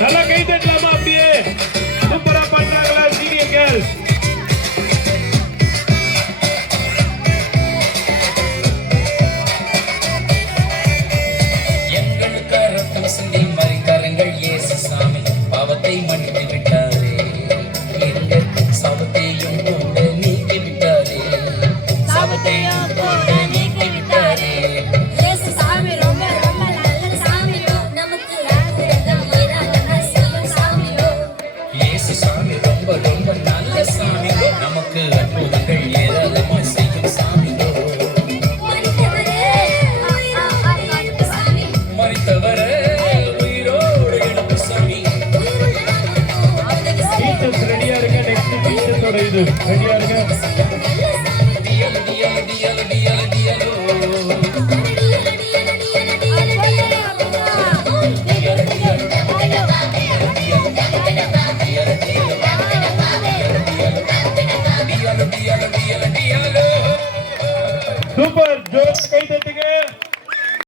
நல்லா கை தட்டலாமா? அப்படியே சூப்பரா பண்றாங்களா சீனியர் கேர்ள்ஸ்? எங்களுக்காக ரத்தம் சிந்தி மறித்தாருங்கள் இயேசு சாமி, பாவத்தை மன்னித்து விட்டாரே, எங்கள் சாபத்தையும் கூட நீக்கி விட்டாரே, சாபத்தையும் கூட நீக்கி விட்டாரே. இயேசு சாமி ரொம்ப ரொம்ப நல்ல சாமியோ, நமக்கு அற்புதம் ஏராளமா செய்யும் சாமியோ. இயேசு சாமி ரொம்ப ரொம்ப நல்ல சாமியோ, நமக்கு அற்புதங்கள் ஏராளமா செய்யும் சாமியோ. மரித்தவரே உயிரோடு எழுப்பு சாமி, மரித்தவரே உயிரோடு எழுப்பு சாமி. உயிருள்ள நமக்கு உதவி செய்யும் டீச்சர்ஸ் ரெடியா இருங்க. நெக்ஸ்ட் டீச்சர்ஸோட இது ரெடியா இருங்க.